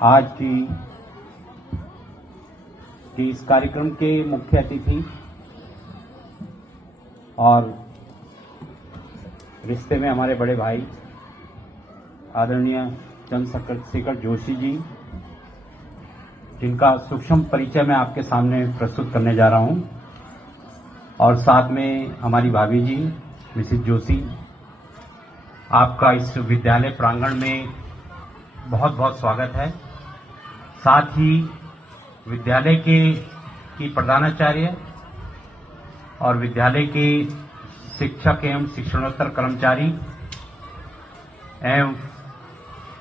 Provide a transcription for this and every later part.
आज की इस कार्यक्रम के मुख्य अतिथि और रिश्ते में हमारे बड़े भाई आदरणीय चंद्रशेखर जोशी जी, जिनका सूक्ष्म परिचय मैं आपके सामने प्रस्तुत करने जा रहा हूं, और साथ में हमारी भाभी जी मिसेज जोशी, आपका इस विद्यालय प्रांगण में बहुत बहुत स्वागत है। साथ ही विद्यालय की प्रधानाचार्य और विद्यालय के शिक्षक एवं शिक्षणोत्तर कर्मचारी एवं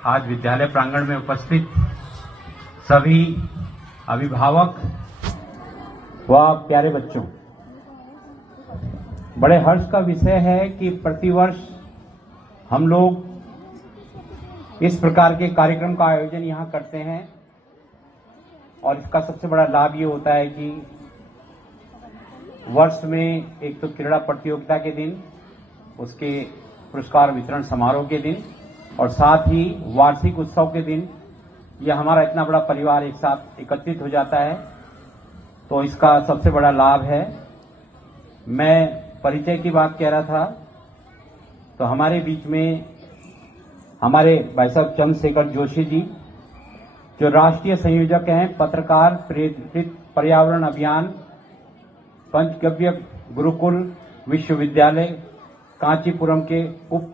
आज विद्यालय प्रांगण में उपस्थित सभी अभिभावक व प्यारे बच्चों, बड़े हर्ष का विषय है कि प्रतिवर्ष हम लोग इस प्रकार के कार्यक्रम का आयोजन यहां करते हैं, और इसका सबसे बड़ा लाभ ये होता है कि वर्ष में एक तो क्रीड़ा प्रतियोगिता के दिन, उसके पुरस्कार वितरण समारोह के दिन, और साथ ही वार्षिक उत्सव के दिन यह हमारा इतना बड़ा परिवार एक साथ एकत्रित हो जाता है, तो इसका सबसे बड़ा लाभ है। मैं परिचय की बात कह रहा था, तो हमारे बीच में हमारे भाई साहब चंद्रशेखर जोशी जी, जो राष्ट्रीय संयोजक हैं पत्रकार प्रेरित पर्यावरण अभियान पंचगव्य गुरुकुल विश्वविद्यालय कांचीपुरम के उप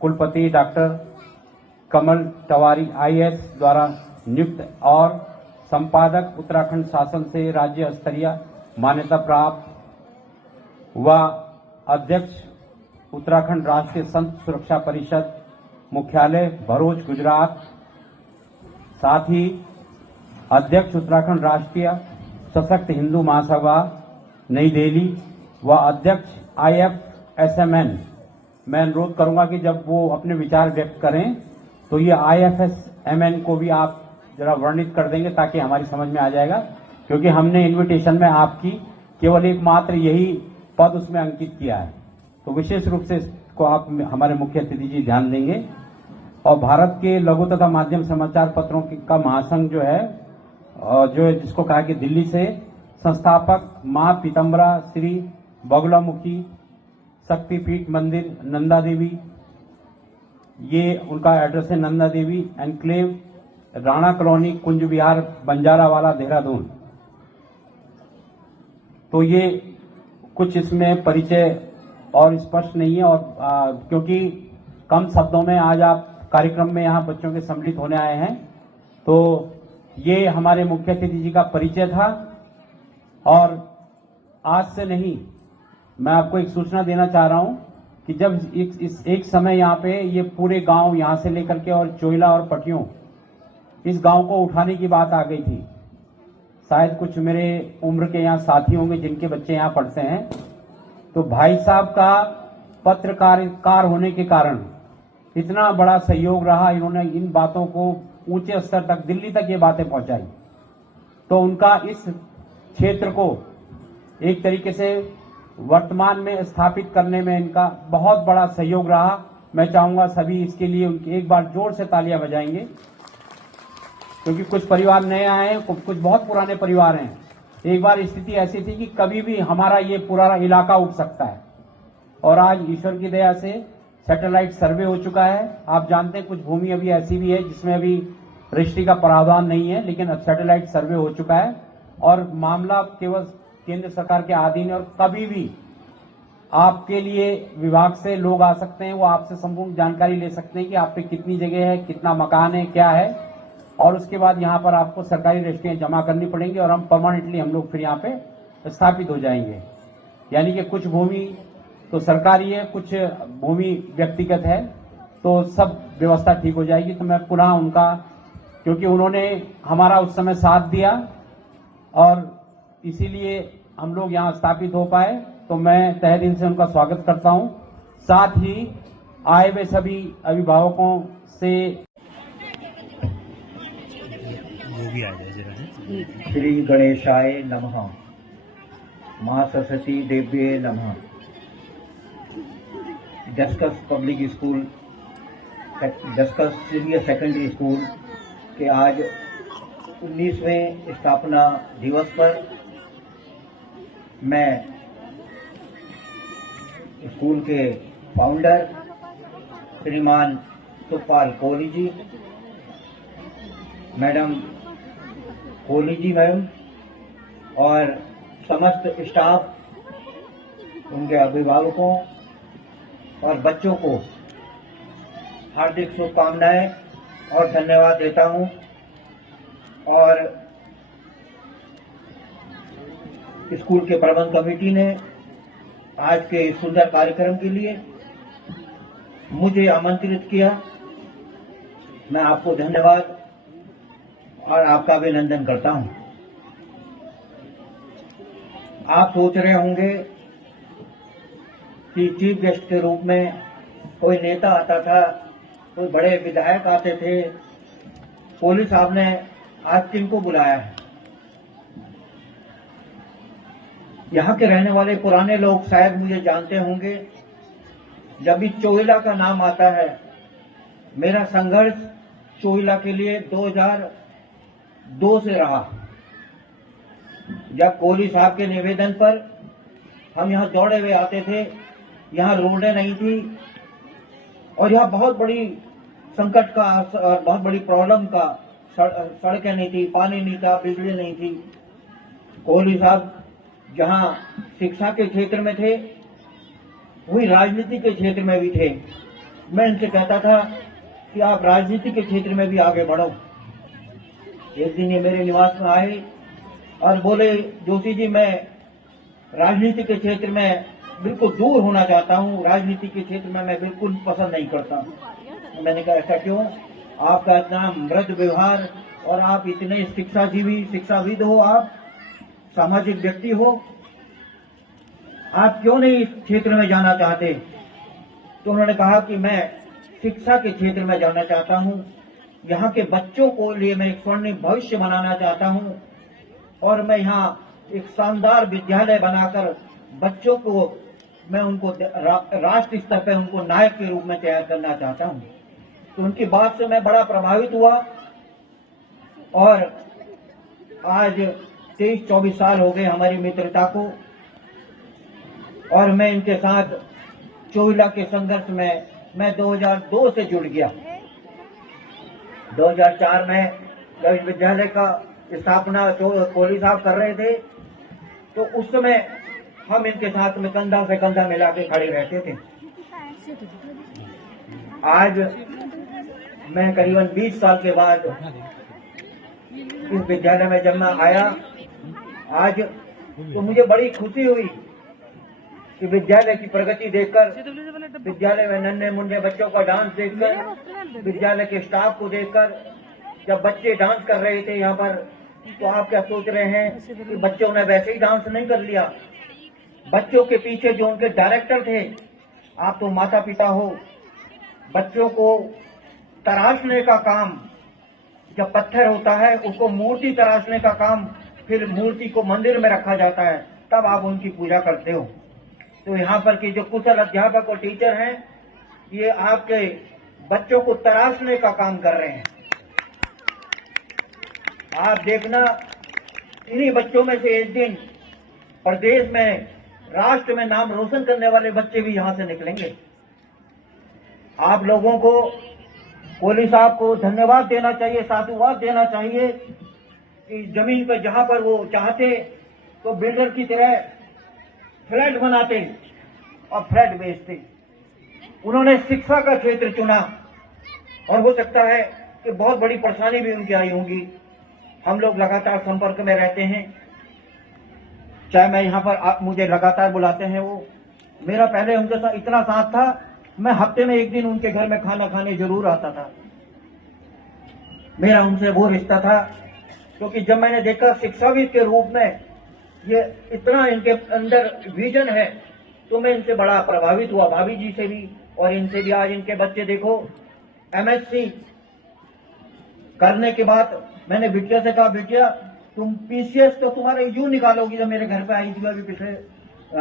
कुलपति डॉक्टर कमल तवारी आईएएस द्वारा नियुक्त, और संपादक उत्तराखंड शासन से राज्य स्तरीय मान्यता प्राप्त व अध्यक्ष उत्तराखंड राष्ट्रीय संत सुरक्षा परिषद मुख्यालय भरूच गुजरात, साथ ही अध्यक्ष उत्तराखंड राष्ट्रीय सशक्त हिंदू महासभा नई दिल्ली व अध्यक्ष IFSMN। मैं अनुरोध करूंगा कि जब वो अपने विचार व्यक्त करें तो ये IFSMN को भी आप जरा वर्णित कर देंगे ताकि हमारी समझ में आ जाएगा, क्योंकि हमने इनविटेशन में आपकी केवल एकमात्र यही पद उसमें अंकित किया है। तो विशेष रूप से इसको आप हमारे मुख्य अतिथि जी ध्यान देंगे। और भारत के लघु तथा माध्यम समाचार पत्रों का महासंघ जो है, जो जिसको कहा कि दिल्ली से संस्थापक मां पीतम्बरा श्री बगुलामुखी शक्तिपीठ मंदिर नंदा देवी, ये उनका एड्रेस है नंदा देवी एनक्लेव, राणा कॉलोनी, कुंज विहार, बंजारावाला, देहरादून। तो ये कुछ इसमें परिचय और स्पष्ट नहीं है, और क्योंकि कम शब्दों में आज आप कार्यक्रम में यहां बच्चों के सम्मिलित होने आए हैं, तो ये हमारे मुख्य अतिथि जी का परिचय था। और आज से नहीं, मैं आपको एक सूचना देना चाह रहा हूं कि जब एक समय यहां पे ये पूरे गांव यहां से लेकर के और चोइला और पटियों इस गांव को उठाने की बात आ गई थी। शायद कुछ मेरे उम्र के यहां साथी होंगे जिनके बच्चे यहां पढ़ते हैं, तो भाई साहब का पत्रकार होने के कारण इतना बड़ा सहयोग रहा, इन्होंने इन बातों को ऊंचे स्तर तक, दिल्ली तक ये बातें पहुंचाई, तो उनका इस क्षेत्र को एक तरीके से वर्तमान में स्थापित करने में इनका बहुत बड़ा सहयोग रहा। मैं चाहूंगा सभी इसके लिए उनकी एक बार जोर से तालियां बजाएंगे, क्योंकि कुछ परिवार नए आए हैं, कुछ बहुत पुराने परिवार हैं। एक बार स्थिति ऐसी थी कि कभी भी हमारा ये पूरा इलाका उठ सकता है, और आज ईश्वर की दया से सैटेलाइट सर्वे हो चुका है। आप जानते हैं कुछ भूमि अभी ऐसी भी है जिसमें अभी रजिस्ट्री का प्रावधान नहीं है, लेकिन सैटेलाइट सर्वे हो चुका है, और मामला केवल केंद्र सरकार के अधीन है, और कभी भी आपके लिए विभाग से लोग आ सकते हैं, वो आपसे संपूर्ण जानकारी ले सकते हैं कि आप पे कितनी जगह है, कितना मकान है, क्या है, और उसके बाद यहाँ पर आपको सरकारी रजिस्ट्रियां जमा करनी पड़ेंगी, और हम परमानेंटली हम लोग फिर यहाँ पे स्थापित हो जाएंगे। यानी कि कुछ भूमि तो सरकारी है, कुछ भूमि व्यक्तिगत है, तो सब व्यवस्था ठीक हो जाएगी। तो मैं पुनः उनका, क्योंकि उन्होंने हमारा उस समय साथ दिया और इसीलिए हम लोग यहाँ स्थापित हो पाए, तो मैं तहे दिल से उनका स्वागत करता हूँ। साथ ही आए हुए सभी अभिभावकों से श्री गणेशाय नमः, मां सरस्वती देव्ये नमः। जस्कस पब्लिक स्कूल, जस्कस सीनियर सेकेंडरी स्कूल के आज 19वें स्थापना दिवस पर मैं स्कूल के फाउंडर श्रीमान सुखपाल कोहली जी, मैडम कोहली जी मैम और समस्त स्टाफ, उनके अभिभावकों और बच्चों को हार्दिक शुभकामनाएं और धन्यवाद देता हूं। और स्कूल के प्रबंध कमेटी ने आज के सुंदर कार्यक्रम के लिए मुझे आमंत्रित किया। मैं आपको धन्यवाद और आपका अभिनंदन करता हूं। आप सोच रहे होंगे कि चीफ गेस्ट के रूप में कोई नेता आता था, कोई बड़े विधायक आते थे, कोहली साहब ने आज किनको बुलाया है। यहाँ के रहने वाले पुराने लोग शायद मुझे जानते होंगे। जब भी चोइला का नाम आता है, मेरा संघर्ष चोइला के लिए 2002 से रहा। जब कोहली साहब के निवेदन पर हम यहाँ दौड़े हुए आते थे, यहाँ रोडें नहीं थी और यहाँ बहुत बड़ी संकट का और बहुत बड़ी प्रॉब्लम का सड़कें नहीं थी, पानी नहीं था, बिजली नहीं थी। कोहली साहब जहां शिक्षा के क्षेत्र में थे, वही राजनीति के क्षेत्र में भी थे। मैं इनसे कहता था कि आप राजनीति के क्षेत्र में भी आगे बढ़ो। एक दिन ये मेरे निवास में आए और बोले, जोशी जी मैं राजनीति के क्षेत्र में बिल्कुल दूर होना चाहता हूँ, राजनीति के क्षेत्र में मैं बिल्कुल पसंद नहीं करता। मैंने कहा ऐसा क्यों? आपका इतना मृदु व्यवहार और आप इतने शिक्षाविद हो, आप सामाजिक व्यक्ति हो, आप क्यों नहीं इस क्षेत्र में जाना चाहते? तो उन्होंने कहा कि मैं शिक्षा के क्षेत्र में जाना चाहता हूं, यहाँ के बच्चों को लिए मैं एक स्वर्णिम भविष्य बनाना चाहता हूं और मैं यहाँ एक शानदार विद्यालय बनाकर बच्चों को मैं उनको राष्ट्र स्तर पर उनको नायक के रूप में तैयार करना चाहता हूं। तो उनकी बात से मैं बड़ा प्रभावित हुआ और आज 23-24 साल हो गए हमारी मित्रता को और मैं इनके साथ चोइला के संघर्ष में मैं 2002 से जुड़ गया। 2004 में जब इस विद्यालय का स्थापना कोहली साहब कर रहे थे, तो उस समय हम इनके साथ में कंधा से कंधा मिला के खड़े रहते थे। आज मैं करीबन 20 साल के बाद इस विद्यालय में जब मैं आया आज, तो मुझे बड़ी खुशी हुई कि विद्यालय की प्रगति देखकर, विद्यालय में नन्हे मुन्ने बच्चों का डांस देखकर, विद्यालय के स्टाफ को देखकर, जब बच्चे डांस कर रहे थे यहाँ पर, तो आप क्या सोच रहे हैं कि बच्चों ने वैसे ही डांस नहीं कर लिया। बच्चों के पीछे जो उनके डायरेक्टर थे, आप तो माता पिता हो, बच्चों को तराशने का काम, जब पत्थर होता है उसको मूर्ति तराशने का काम, फिर मूर्ति को मंदिर में रखा जाता है, तब आप उनकी पूजा करते हो। तो यहाँ पर के जो कुशल अध्यापक और टीचर हैं, ये आपके बच्चों को तराशने का काम कर रहे हैं। आप देखना, इन्हीं बच्चों में से एक दिन प्रदेश में, राष्ट्र में नाम रोशन करने वाले बच्चे भी यहाँ से निकलेंगे। आप लोगों को कोहली साहब को धन्यवाद देना चाहिए, साधुवाद देना चाहिए कि जमीन पर जहां पर वो चाहते तो बिल्डर की तरह फ्लैट बनाते और फ्लैट बेचते। उन्होंने शिक्षा का क्षेत्र चुना और हो सकता है कि बहुत बड़ी परेशानी भी उनकी आई होगी। हम लोग लगातार संपर्क में रहते हैं, चाहे मैं यहाँ पर आप मुझे लगातार बुलाते हैं। वो मेरा पहले उनके साथ इतना साथ था, मैं हफ्ते में एक दिन उनके घर में खाना खाने जरूर आता था। मेरा उनसे वो रिश्ता था, क्योंकि जब मैंने देखा शिक्षाविद के रूप में ये इतना इनके अंदर विजन है, तो मैं इनसे बड़ा प्रभावित हुआ, भाभी जी से भी और इनसे भी। आज इनके बच्चे देखो, MSc करने के बाद मैंने बिटिया से कहा, बिटिया तुम PCS तो तुम्हारा यूं निकालोगी। जब मेरे घर पे आई थी अभी पिछले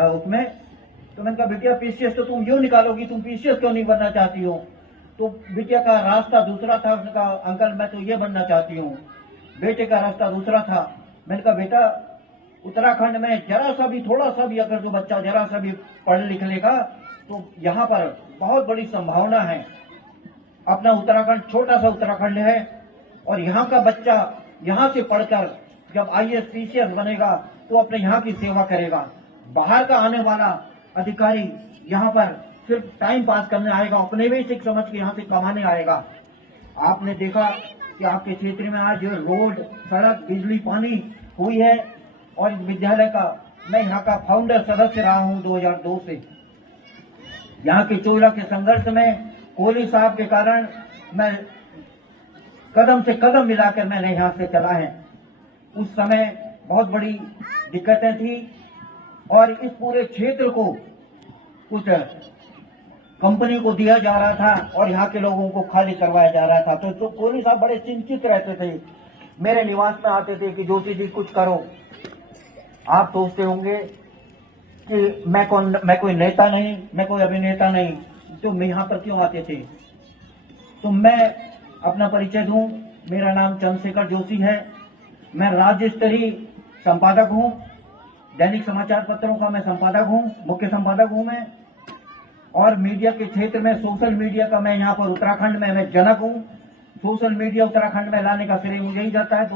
उसमें, तो मैंने कहा बिटिया PCS तो तुम यूं निकालोगी, तुम PCS क्यों नहीं बनना चाहती हो? तो बिटिया का रास्ता दूसरा था, उसने कहा अंकल मैं तो ये बनना चाहती हूँ। बेटे का रास्ता दूसरा था। मैंने कहा बेटा, उत्तराखंड में जरा सा भी, थोड़ा सा भी अगर जो बच्चा जरा सा भी पढ़ लिख लेगा तो यहाँ पर बहुत बड़ी संभावना है। अपना उत्तराखंड छोटा सा उत्तराखंड है और यहाँ का बच्चा यहाँ से पढ़कर जब IAS PCS बनेगा तो अपने यहाँ की सेवा करेगा। बाहर का आने वाला अधिकारी यहाँ पर सिर्फ टाइम पास करने आएगा, अपने भी सिख समझ के यहाँ से कमाने आएगा। आपने देखा कि आपके क्षेत्र में आज रोड, सड़क, बिजली, पानी हुई है और इस विद्यालय का मैं यहाँ का फाउंडर सदस्य रहा हूँ 2002 से। यहाँ के चोला के संघर्ष में कोहली साहब के कारण मैं कदम से कदम मिलाकर मैंने यहाँ से चला है। उस समय बहुत बड़ी दिक्कतें थी और इस पूरे क्षेत्र को कुछ कंपनी को दिया जा रहा था और यहाँ के लोगों को खाली करवाया जा रहा था। तो कोहली साहब बड़े चिंतित रहते थे, मेरे निवास में आते थे कि जोशी जी कुछ करो। आप सोचते होंगे कि मैं कोई नेता नहीं, मैं कोई अभिनेता नहीं, तो मैं यहाँ पर क्यों आते थे। तो मैं अपना परिचय दूं, मेरा नाम चंद्रशेखर जोशी है। मैं राज्य स्तरीय संपादक हूँ, दैनिक समाचार पत्रों का मैं संपादक हूँ, मुख्य संपादक हूँ मैं। और मीडिया के क्षेत्र में, सोशल मीडिया का मैं यहाँ पर उत्तराखंड में मैं जनक हूँ। सोशल मीडिया उत्तराखंड में लाने का श्रेय मुझे ही जाता है।